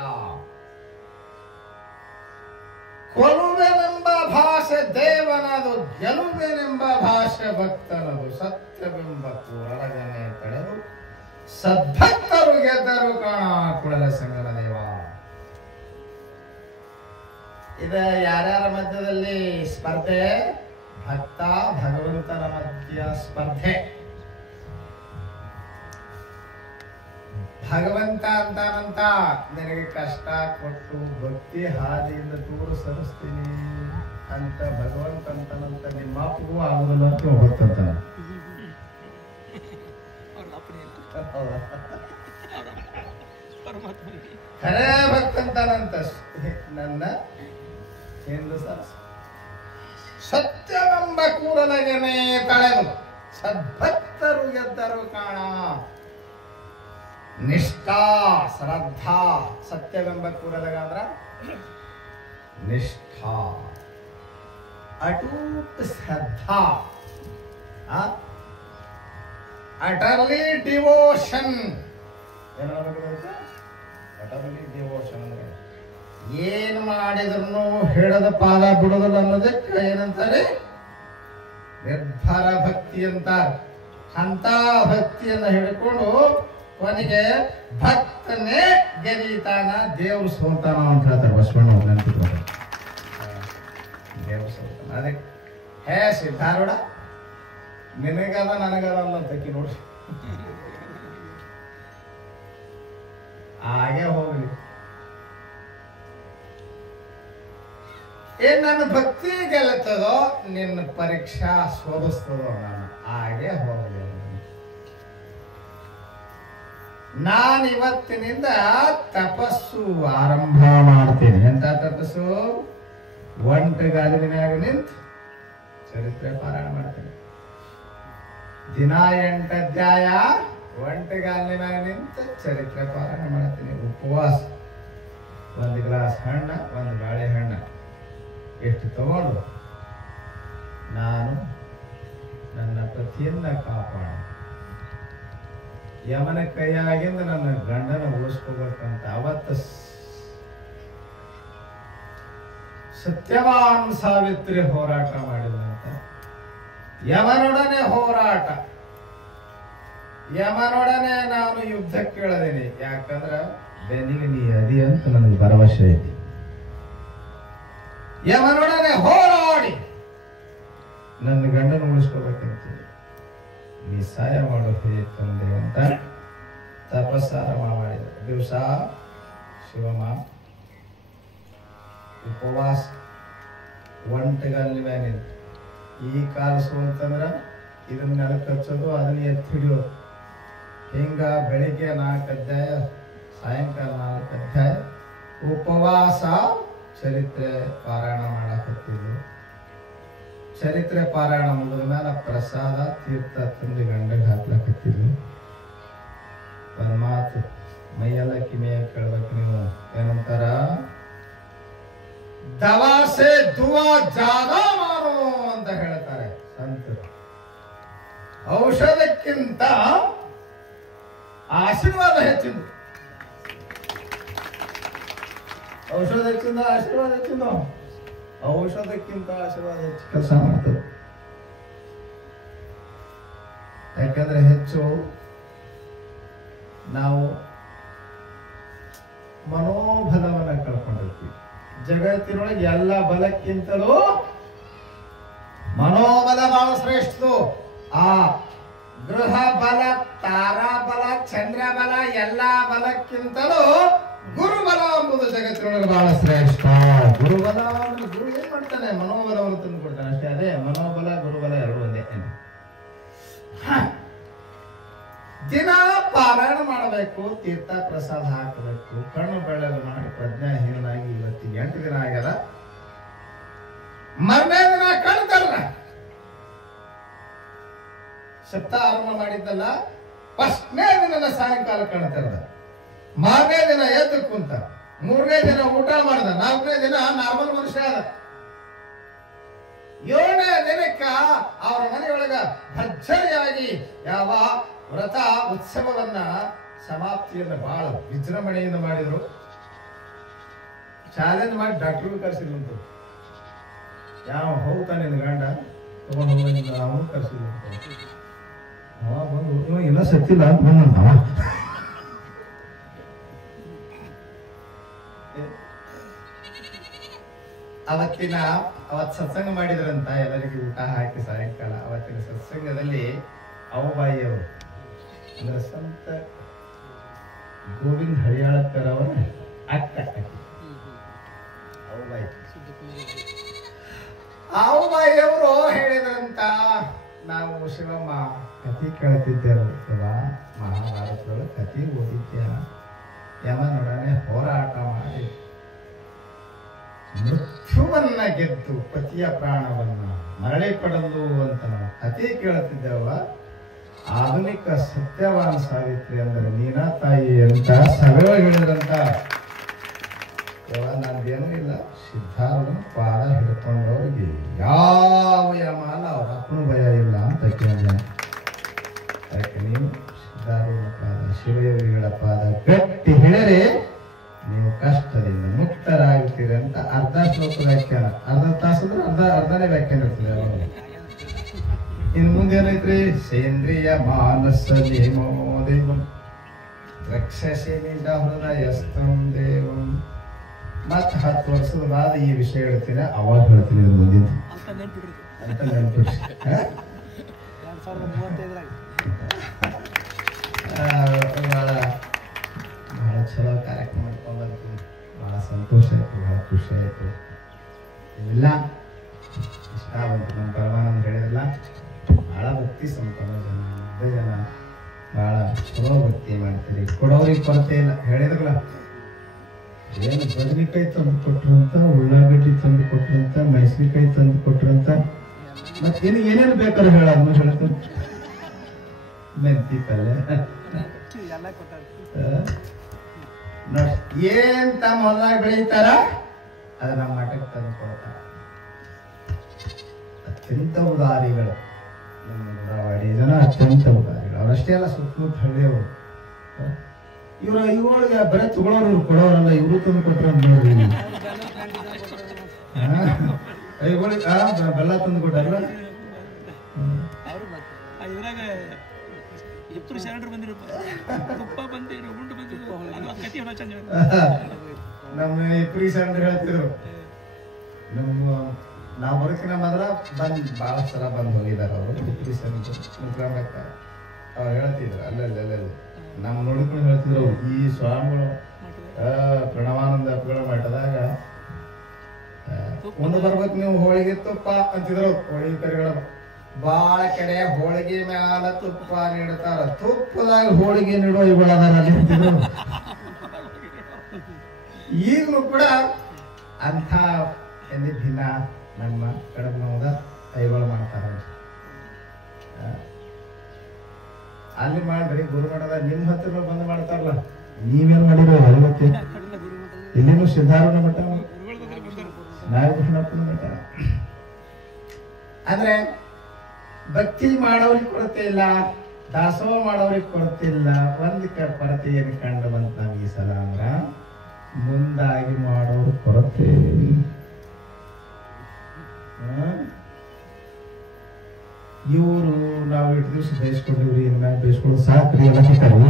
ಕೊಲುವೆನೆಂಬ ಭಾಷೆ ದೇವನದು, ಗೆಲುವೆನೆಂಬ ಭಾಷೆ ಭಕ್ತನದು. ಸತ್ಯವೆಂಬ ಕೂರಲಗನೆ ತಳೆದು ಸದ್ಭಕ್ತರು ಗೆದ್ದರು ಕಾಣ ಕುಳಲ ಸಂಗನ ದೇವ. ಇದು ಯಾರ್ಯಾರ ಮಧ್ಯದಲ್ಲಿ ಸ್ಪರ್ಧೆ? ಭಕ್ತ ಭಗವಂತನ ಮಧ್ಯ ಸ್ಪರ್ಧೆ. ಭಗವಂತ ಅಂತಾನಂತ ನಿನಗೆ ಕಷ್ಟ ಕೊಟ್ಟು ಭಕ್ತಿ ಹಾದಿಯಿಂದ ದೂರ ಸರಿಸ್ತೀನಿ ಅಂತ ಭಗವಂತ ಅಂತಾನಂತ ನಿಮ್ಮ ಅಪ್ಪಗೂ ಆಗುದಿಲ್ಲ ಅಂತ ಹೋಗ್ತಂತ. ಖರೇ ಭಕ್ತಂತಾನಂತ ನನ್ನ ಎಂದು ಸತ್ಯವೆಂಬ ಕೂರಲಗೆನೆ ತಳೆದು ಸದ್ಭಕ್ತರು ಗೆದ್ದರು ಕಾಣ. ನಿಷ್ಠಾ ಶ್ರದ್ಧಾ. ಸತ್ಯವೆಂಬ ಕೂರಲಗ ಅಂದ್ರ ನಿಷ್ಠಾ, ಅಟೂಟ್ ಶ್ರದ್ಧಾ, ಅಟರ್ಲಿ ಡಿವೋಷನ್. ಅಟರ್ಲಿ ಡಿವೋಷನ್ ಅಂದ್ರೆ ಏನ್ ಮಾಡಿದ್ರು ಹಿಡದ ಪಾಲ ಬಿಡೋದಿಲ್ಲ ಅನ್ನೋದಕ್ಕೆ ಏನಂತಾರೆ? ನಿರ್ಧಾರ ಭಕ್ತಿ ಅಂತ. ಅಂತ ಭಕ್ತಿಯನ್ನ ಹಿಡ್ಕೊಂಡು ಕೊನೆಗೆ ಭಕ್ತನೇ ಗೆದೀತಾನ, ದೇವ್ರು ಸೋತಾನ ಅಂತ ಹೇಳ್ತಾರೆ ಬಸವಣ್ಣ. ನೆನಪಿಟ್ಕೊಂಡು ದೇವ್ರು ಸೋತಾನ. ಅದಕ್ಕೆ ಹೇ ಸಿದ್ಧಾರೂಢ, ನಿನಗದ ನನಗದ ಅನ್ನತಕ್ಕಿ ನೋಡ್ರಿ. ಹಾಗೆ ಹೋಗ್ಲಿ. ಏನ್ ನನ್ನ ಭಕ್ತಿ ಗೆಲ್ಲುತ್ತದೋ ನಿನ್ನ ಪರೀಕ್ಷಾ ಸೋಲಿಸ್ತದೋ ನಾನು ಹಾಗೆ ಹೋಗಲಿ. ನಾನಿವತ್ತಿನಿಂದ ತಪಸ್ಸು ಆರಂಭ ಮಾಡ್ತೇನೆ. ಎಂತ ತಪಸ್ಸು? ಒಂಟೆಗಾಲಿನ ಮ್ಯಾಗ ನಿಂತು ಚರಿತ್ರೆ ಪಾರಾಯಣ ಮಾಡ್ತೇನೆ. ದಿನ 8 ಅಧ್ಯಾಯ ಒಂಟೆಗಾಲಿನ ಮ್ಯಾಗ ನಿಂತು ಚರಿತ್ರೆ ಪಾರಾಯಣ ಮಾಡ್ತೀನಿ. ಉಪವಾಸ, 1 ಗ್ಲಾಸ್ ಹಣ್ಣ, 1 ಬಾಳೆಹಣ್ಣ ಎಷ್ಟು ತಗೊಂಡು ನಾನು ನನ್ನ ಪತಿಯನ್ನ ಕಾಪಾಡ, ಯಮನ ಕೈಯಾಗಿಂದ ನನ್ನ ಗಂಡನ ಉಳಿಸ್ಕೋಬೇಕಂತ ಅವತ್ತು ಸತ್ಯವಾನ್ ಸಾವಿತ್ರಿ ಹೋರಾಟ ಮಾಡಿದಂತ. ಯಮನೊಡನೆ ಹೋರಾಟ, ಯಮನೊಡನೆ ನಾನು ಯುದ್ಧಕ್ಕೆ ಇಳಿದೀನಿ. ಯಾಕಂದ್ರ ಬೆನ್ನಿಗೆ ನೀ ಅದಿ ಅಂತ ನನಗೆ ಭರವಸೆ ಐತಿ. ಯಮನೊಡನೆ ಹೋರಾಡಿ ನನ್ನ ಗಂಡನ ಉಳಿಸ್ಕೋಬೇಕಂತ ನೀ ಸಹಾಯ ಮಾಡೋ ತಂದೆ ಅಂತ ತಪಸ್ಸಾರಮ ಮಾಡಿದ ದಿವಸ ಶಿವಮ ಉಪವಾಸ ಒಂಟೆಗಲ್ಲಿ ಮೇಲೆ ಈ ಕಾಲಸು ಅಂತಂದ್ರ ಇದನ್ನ ನೆಲಕ್ಕೆ ಹಚ್ಚೋದು, ಅದನ್ನ ಎತ್ತಿ ಹಿಡಿಯೋದು. ಹಿಂಗ ಬೆಳಿಗ್ಗೆ 4 ಅಧ್ಯಾಯ, ಸಾಯಂಕಾಲ 4 ಅಧ್ಯಾಯ ಉಪವಾಸ ಚರಿತ್ರೆ ಪಾರಾಯಣ ಮಾಡಕತ್ತಿದ್ರು. ಚರಿತ್ರೆ ಪಾರಾಯಣ ಮುಗಿದ ಮೇಲೆ ಪ್ರಸಾದ ತೀರ್ಥ ತಂದು ಗಂಡಗೆ ಹಾಕ್ಲಕತ್ತಿದ್ರು. ಮಾತು ಮೈಯೆಲ್ಲ ಕಿವಿಯ ಕೇಳ್ಬೇಕು ನೀವು. ಏನಂತಾರ? ದವಾಸೆ ದುವಾ ಜಾದಾ ಮಾರೋ ಅಂತ ಹೇಳ್ತಾರೆ ಸಂತರು. ಔಷಧಕ್ಕಿಂತ ಆಶೀರ್ವಾದ ಹೆಚ್ಚಿಂದು. ಔಷಧಕ್ಕಿಂತ ಆಶೀರ್ವಾದ ಹೆಚ್ಚಿಂದು. ಔಷಧಕ್ಕಿಂತ ಆಶೀರ್ವಾದ ಹೆಚ್ಚು ಕೆಲಸ ಮಾಡ್ತದೆ. ಯಾಕಂದ್ರೆ ಹೆಚ್ಚು ನಾವು ಮನೋಬಲವನ್ನ ಕಳ್ಕೊಂಡಿರ್ತೀವಿ. ಜಗತ್ತಿನೊಳಗೆ ಎಲ್ಲ ಬಲಕ್ಕಿಂತಲೂ ಮನೋಬಲ ಬಹಳ ಶ್ರೇಷ್ಠ. ಆ ಗೃಹ ಬಲ, ತಾರಾ ಬಲ, ಚಂದ್ರ ಬಲ, ಎಲ್ಲಾ ಬಲಕ್ಕಿಂತಲೂ ಗುರುಬಲ ಎಂಬುದು ಜಗತ್ತಿನೊಳಗೆ ಬಹಳ ಶ್ರೇಷ್ಠ. ಗುರುಬಲ ಅಂದ್ರೆ ಗುರು ಏನ್ ಮಾಡ್ತಾನೆ? ಮನೋಬಲವನ್ನು ತಂದು ಕೊಡ್ತಾನೆ ಅಷ್ಟೇ. ಅದೇ ಮನೋಬಲ ಗುರುಬಲ ಎರಡು ಒಂದೇ. ದಿನ ಪಾರಾಯಣ ಮಾಡಬೇಕು, ತೀರ್ಥ ಪ್ರಸಾದ ಹಾಕಬೇಕು, ಕಣ್ಣು ಬೆಳಲು ಮಾಡಿ ಪ್ರಜ್ಞಾಹೀನಾಗಿ ಇವತ್ತಿಗೆ 8 ದಿನ ಆಗ್ಯದ. ಮರನೇ ದಿನ ಕಣ್ತಲ್ಲ, ಸಪ್ತಾಹ ಆರಂಭ ಮಾಡಿದ್ದಲ್ಲ, ಫಸ್ಟ್ನೇ ದಿನ ಸಾಯಂಕಾಲ ಕಣ್ತರದ, ಮಾರನೇ ದಿನ ಎದ್ದು ಕುಂತ, 3ನೇ ದಿನ ಊಟ ಮಾಡ್ದ, 4ನೇ ದಿನ ನಾರ್ಮಲ್ ಮನುಷ್ಯ ಅದ. ಬಳಿಕ ಅವರ ಮನೆಯೊಳಗ ಭರ್ಜರಿಯಾಗಿ ಯಾವ ವ್ರತ ಉತ್ಸವವನ್ನ ಸಮಾಪ್ತಿಯನ್ನ ಬಹಳ ವಿಜೃಂಭಣೆಯಿಂದ ಮಾಡಿದ್ರು. ಚಾಲೆಂಜ್ ಮಾಡಿ ಡಾಕ್ಟರ್ ಕರ್ಸಿದ್ರಂತ. ಯಾವ ಹೋಗ್ತಾನೆ ನಿನ್ನ ಗಂಡ ತಗೊಂಡು ಹೋಗಿದ್ದ ಅವನು ಕರ್ಸಿದ್ರಂತ. ಅವ ಬಂದು ಇವ ಇನ್ನೂ ಸತ್ತಿಲ್ಲ ಅಂತ ಬಂದಂತ. ಅವತ್ ಸತ್ಸಂಗ ಮಾಡಿದ್ರಂತ, ಎಲ್ಲರಿಗೂ ಊಟ ಹಾಕಿ ಸಾಯಂಕಾಲ. ಅವತ್ತಿನ ಸತ್ಸಂಗದಲ್ಲಿ ಅವಬಾಯಿಯವರು ಅಂದ್ರೆ ಸಂತ ಗೋವಿಂದ ಹರಿಯಾಳಕರ್ ಅವರ ಅಕ್ಕ ಅವಬಾಯಿಯವರು ಹೇಳಿದ್ರಂತ, ನಾವು ಶಿವಮ್ಮ ಕಥೆ ಕೇಳ್ತಿದ್ದೇವೆ, ಮಹಾಭಾರತದೊಳಗೆ ಕಥೆ ಓದಿದ್ದೆ, ಯಮನೊಡನೆ ಹೋರಾಟ ಮಾಡಿ ಮೃತ್ಯುವನ್ನ ಗೆದ್ದು ಪತಿಯ ಪ್ರಾಣವನ್ನ ಮರಳಿ ಪಡೆದು ಅಂತ ನಾವು ಕಥೆ ಕೇಳುತ್ತಿದ್ದೇವ. ಆಧುನಿಕ ಸತ್ಯವಾನ ಸಾವಿತ್ರಿ ಅಂದ್ರೆ ನೀನಾ ತಾಯಿ ಅಂತ ಸರಳ ಹೇಳಿದ್ರಂತ. ನಂದೇನೂ ಇಲ್ಲ, ಸಿದ್ಧಾರೂಢನ ಪಾದ ಹಿಡ್ಕೊಂಡವ್ರಿಗೆ ಯಾವ ಯಮಾನ ಅವ್ರ ಅಪ್ಪನ ಭಯ ಇಲ್ಲ ಅಂತ ಕೇಳಿದ. ಯಾಕೆ ನೀವು ಸಿದ್ಧಾರೂಢನ ಪಾದ, ಶಿವಯೋಗಿಗಳ ಪಾದ ಗಟ್ಟಿ ಹಿಡರೆ ನೀವು ಕಷ್ಟದಿಂದ ಮುಕ್ತರಾಗುತ್ತೀರಿ ಅಂತ ಅರ್ಧ ಶ್ಲೋಕದ ವ್ಯಾಖ್ಯಾನ. ಅರ್ಧ ತಾಸು ಅಂದ್ರೆ ಅರ್ಧನೇ ವ್ಯಾಖ್ಯಾನ ಇರ್ತದೆ. ಇನ್ನು ಮುಂದೇನೈತ್ರಿ? ಸೇಂದ್ರಿಯ ಮಾನಸ ನೇಮೋ ದೇವಂ ರಕ್ಷಸಿ ನಿಜ ಹೃದಯಸ್ಥಂ ದೇವಂ. ಮತ್ತೆ 10 ವರ್ಷದ ಬಾದ ಈ ವಿಷಯ ಹೇಳ್ತೀನಿ, ಅವಾಗ ಹೇಳ್ತೀನಿ ಮುಂದಿನ ಅಂತ ನೆನಪಿಡ್ರಿ. ಬಹಳ ಚಲೋ ಕಾರ್ಯಕ್ರಮ ಮಾಡ್ಕೊಂಡ್ಬಂತು. ಬಹಳ ಸಂತೋಷ ಆಯ್ತು, ಬಹಳ ಖುಷಿ ಆಯ್ತು. ಇಲ್ಲ ಇಷ್ಟ ಬಂತು. ನಮ್ಮ ಪರಮಾನಂದ ಹೇಳಿದ್ರಲ್ಲ, ಬಹಳ ಭಕ್ತಿ ಸಂಪನ್ನ ಜನ ಬಹಳ ಚಲೋ ಭಕ್ತಿ ಮಾಡ್ತೀರಿ, ಕೊಡೋರಿಗೆ ಕೊರತೆ ಇಲ್ಲ. ಹೇಳಿದ್ರಲ್ಲ, ಏನು ಬದನೆಕಾಯಿ ತಂದು ಕೊಟ್ರಂತ, ಉಳ್ಳಾಗಡ್ಡಿ ತಂದು ಕೊಟ್ರಂತ, ಮೆಣಸಿನಕಾಯಿ ತಂದು ಕೊಟ್ರಂತ, ಮತ್ತೇನು ಏನೇನು ಬೇಕಾದ್ರೆ ಹೇಳೋದು ಹೇಳ್ತೀನಿ. ಮೆಂತಿ ಪಲ್ಯ ನೋಡಿ, ಏನ್ ತಮ್ಮ ಹೊಲದಾಗ ಬೆಳೀತಾರ ಅದ ನಮ್ಮ ಮಠಕ್ಕೆ ತಂದು ಕೊಡ್ತಾರ. ಅತ್ಯಂತ ಉದಾರಿಗಳು ನಮ್ಮ ಧಾರವಾಡಿ ಜನ, ಅತ್ಯಂತ ಉದಾರಿಗಳು. ಅವರಷ್ಟೇ ಅಲ್ಲ, ಸುತ್ತಮುತ್ತ ಹಳ್ಳಿಯವರು. ಇವ್ರೊಳಗೆ ಬರೀ ತಗೊಳೋರು, ಇವ್ರು ಕೊಡೋರಲ್ಲ, ಇವರು ತಂದು ಕೊಟ್ರ ಅಂತ ನೋಡ್ರಿ. ಬೆಲ್ಲ ತಂದು ಕೊಟ್ಟಾರಲ್ಲ, ನಮ್ಮ ಇಪ್ರಿ ಶರಣರು ಹೇಳ್ತಿದ್ರು. ನಮ್ಮ ನಾವು ಬರೋಕಿನ ಮೊದಲ ಬಹಳ ಸಲ ಬಂದು ಹೋಗಿದಾರ ಅವರು. ಇಪ್ರಿ ಶರಣರು ಅವ್ರು ಹೇಳ್ತಿದ್ರು ಅಲ್ಲಲ್ಲಿ ನಮ್ಮ ನೋಡ್ಕೊಂಡು ಹೇಳ್ತಿದ್ರು. ಈ ಸ್ವಾಮಿಗಳು ಪ್ರಣವಾನಂದ ಅಪ್ಪಗಳ ಮಠದಾಗ ಒಂದು ಬರ್ಬೇಕು ನೀವು ಹೋಳಿಗೆ ತುಪ್ಪ ಅಂತಿದ್ರು. ಹೋಳಿಗೆ ಕರಿಗಳ ಬಾಳ ಕಡೆ ಹೋಳಿಗೆ ಮ್ಯಾಲ ತುಪ್ಪ ನೀಡ್ತಾರ, ತುಪ್ಪದಾಗ ಹೋಳಿಗೆ ನೀಡೋ ಇವುಗಳದಾರ ಅಂತಿದ್ರು. ಈಗಲೂ ಕೂಡ ಅಂಥ ದಿನ ನಮ್ಮ ಕಡಬನದ ಕೈಗಳು ಮಾಡ್ತಾರ. ಅಲ್ಲಿ ಮಾಡ್ರಿ, ಗುರುಮಠದ ನಿಮ್ಮ ಹತ್ತಿರ ಬಂದು ಮಾಡ್ತಾರಲ್ಲ, ನೀವೇನ್ ಮಾಡಿರೋ ಅರಿವತ್ತೆ. ಇಲ್ಲಿನೂ ಸಿದ್ಧಾರೂಢ ಮಠ, ನಾಗಕೃಷ್ಣಪ್ಪನ ಮಠ. ಅಂದ್ರೆ ಭಕ್ತಿ ಮಾಡೋರಿಗೆ ಕೊರತೆ ಇಲ್ಲ, ದಾಸೋಹ ಮಾಡೋರಿಗೆ ಕೊರತೆ ಇಲ್ಲ. ಒಂದು ಕೊರತೆ ಏನು ಕಂಡು ಬಂತ ನಮ್ಗೆ ಈ ಸಲ ಅಂದ್ರ ಮುಂದಾಗಿ ಮಾಡೋರು ಕೊರತೆ. ಇವರು ನಾವು 8 ದಿವಸ ಬಯಸ್ಕೊಂಡಿವ್ರಿ, ಇನ್ನ ಬೇಯಿಸ್ಕೊಳ್ಳೋದು ಸಾಕ್ರಿ ಎಲ್ಲ ಹೇಳ್ತಾರೆ.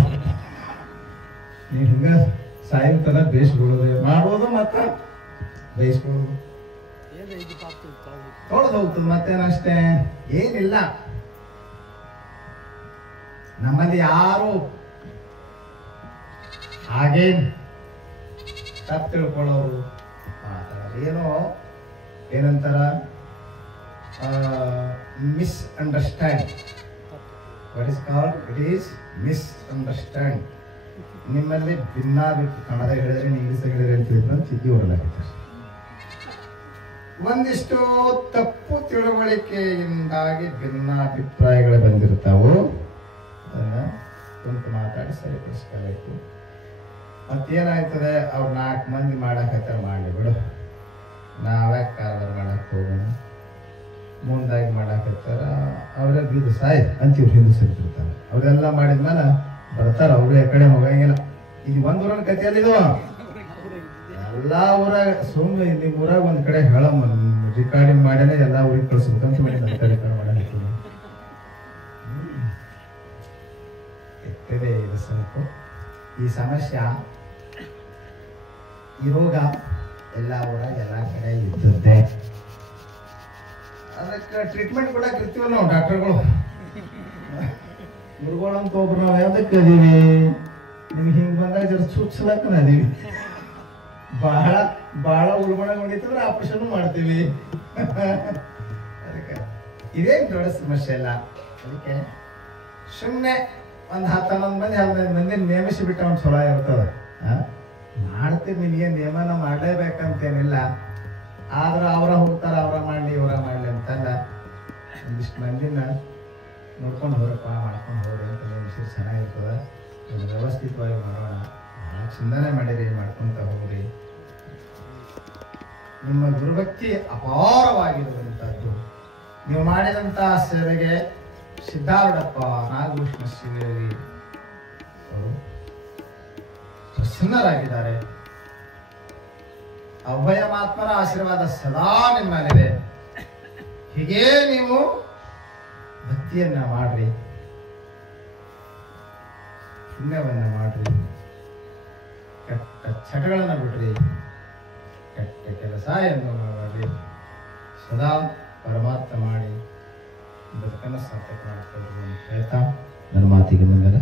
ನೀವು ಹಿಂಗ ಸಾಯಂಕಾಲ ಬೇಯಿಸ್ಕೊಳ್ಳೋದು ಮಾಡೋದು, ಮತ್ತ ಬೇಯಿಸ್ಕೊಳ್ಳೋದು ತೊಳೆದು ಹೋಗ್ತದೆ. ಮತ್ತೇನಷ್ಟೇ ಏನಿಲ್ಲ. ನಮ್ಮಲ್ಲಿ ಯಾರು ಹಾಗೇನ್ ತಪ್ಪು ತಿಳ್ಕೊಳ್ಳೋರು ಏನೋ ಏನಂತಾರ misunderstand. What is called? It is misunderstand. ನಿಮ್ಮಲ್ಲಿ ಭಿನ್ನಾಭಿಪ್ರಾಯ, ಕನ್ನಡ ಹೇಳಿದ್ರೆ ಇಂಗ್ಲೀಷ್ ಹೇಳಿದ್ರೆ ಅಂತ ಚಿಕ್ಕಿ ಹೊರಲಾಗಿದ್ದಾರೆ. ಒಂದಿಷ್ಟು ತಪ್ಪು ತಿಳುವಳಿಕೆಯಿಂದಾಗಿ ಭಿನ್ನಾಭಿಪ್ರಾಯಗಳು ಬಂದಿರ್ತಾವು. ಅದನ್ನ ಕುಂತು ಮಾತಾಡಿ ಸರಿಪಡಿಸ್ಕೋಬೇಕು. ಮತ್ತೇನಾಯ್ತದೆ, ಅವ್ರು 4 ಮಂದಿ ಮಾಡಕತ್ತ ಮಾಡಲಿ ಬಿಡು, ನಾವ್ಯಾಕೆ ಕಾರವಾರ ಮಾಡಕ್ ಹೋಗೋಣ, ಮುಂದಾಗಿ ಮಾಡಕ್ ಸಾಯ್ ಅಂತ ಇವ್ರು ಹಿಂದೆ ಸಿಗ್ತಿರ್ತಾರೆ. ಅವರೆಲ್ಲ ಮಾಡಿದ್ಮೇಲೆ ಬರ್ತಾರ, ಅವ್ರು ಆ ಕಡೆ ಹೋಗಂಗಿಲ್ಲ. ಇದು ಒಂದ್ ಊರನ ಕಥೆಯಲ್ಲಿ ಇದು ಎಲ್ಲಾ ಊರಾಗ ಸುಮ್ಮನೆ ನಿಮ್ಮ ಊರಾಗ ಒಂದ್ ಕಡೆ ಹೇಳ ರಿಕಾರ್ಡಿಂಗ್ ಮಾಡ್ಯಾನೆ ಎಲ್ಲಾ ಊರಿಗೆ ಕಳ್ಸ್ಬೇಕಂತ ರೆಕಾರ್ಡ್ ಮಾಡ ಇದು ಸ್ವಲ್ಪ ಈ ಸಮಸ್ಯೆ ಈ ರೋಗ ಎಲ್ಲ ಊರಾಗ ಎಲ್ಲ ಕಡೆ ಇದ್ದದ್ದೇ. ಅದಕ್ಕೆ ಟ್ರೀಟ್ಮೆಂಟ್ ಕೊಡಕ್ಕೆ ಇರ್ತೀವಲ್ಲ ನಾವು ಡಾಕ್ಟರ್ಗಳು, ಗುರುಗಳು ಅಂತ ಒಬ್ರು ನಾವು ಯಾವ್ದಕ್ಕೆ ಅದೀವಿ, ನಿಮ್ಗೆ ಹಿಂಗೆ ಬಂದಾಗ ಜರ ಸೂಚಿಸ್ಲಕ್ಕ ಅದೀವಿ. ಬಹಳ ಉಲ್ಬಣ ಹೊಡಿತಂದ್ರೆ ಆಪರೇಷನ್ ಮಾಡ್ತೀವಿ. ಅದಕ್ಕೆ ಇದೇನು ದೊಡ್ಡ ಸಮಸ್ಯೆ ಇಲ್ಲ. ಅದಕ್ಕೆ ಸುಮ್ಮನೆ ಒಂದು 10-11 ಮಂದಿ 15 ಮಂದಿ ನೇಮಿಸಿ ಬಿಟ್ಟ ಒಂದು ಚಲೋ ಇರ್ತದೆ. ಮಾಡ್ತೀವಿ, ನಿನಗೇನು ನಿಯಮನ ಮಾಡಲೇಬೇಕಂತೇನಿಲ್ಲ. ಆದ್ರೆ ಅವರ ಹೋಗ್ತಾರೆ, ಅವರ ಮಾಡಲಿ ಇವರ ಮಾಡಲಿ ಅಂತಲ್ಲ, ಒಂದಿಷ್ಟು ಮಂದಿನ ನೋಡ್ಕೊಂಡು ಹೋರಪ್ಪ, ಮಾಡ್ಕೊಂಡು ಹೋಗ್ರಿ ಅಂತ ನೇಮಿಸಿ ಚೆನ್ನಾಗಿರ್ತದೆ. ಒಂದು ವ್ಯವಸ್ಥಿತವಾಗಿ ಮಾಡೋಣ. ಭಾಳ ಚಂದನೆ ಮಾಡಿರಿ, ಮಾಡ್ಕೊತ ಹೋಗ್ರಿ. ನಿಮ್ಮ ಗುರುಭಕ್ತಿ ಅಪಾರವಾಗಿರುವಂಥದ್ದು. ನೀವು ಮಾಡಿದಂಥ ಸೇವೆಗೆ ಸಿದ್ಧಾರೂಢಪ್ಪ ನಾಗಭೂಷಣ ಶಿವಯೋಗಿ ಅವರು ಪ್ರಸನ್ನರಾಗಿದ್ದಾರೆ. ಅಭಯಮಾತ್ಮನ ಆಶೀರ್ವಾದ ಸದಾ ನಿಮ್ಮಲ್ಲಿದೆ. ಹೀಗೇ ನೀವು ಭಕ್ತಿಯನ್ನ ಮಾಡ್ರಿ, ಪುಣ್ಯವನ್ನ ಮಾಡ್ರಿ, ಕೆಟ್ಟ ಚಟಗಳನ್ನ ಬಿಡ್ರಿ, ಕೆಟ್ಟ ಕೆಲಸ ಎಂದು ಮಾಡ್ರಿ. ಸದಾ ಪರಮಾರ್ಥ ಮಾಡಿ ಬದುಕನ್ನು ಸಾರ್ಥಕ ಮಾಡ್ತಾ ಹೇಳ್ತಾ ನನ್ನ ಮಾತಿಗೆ ಮುಂದೆ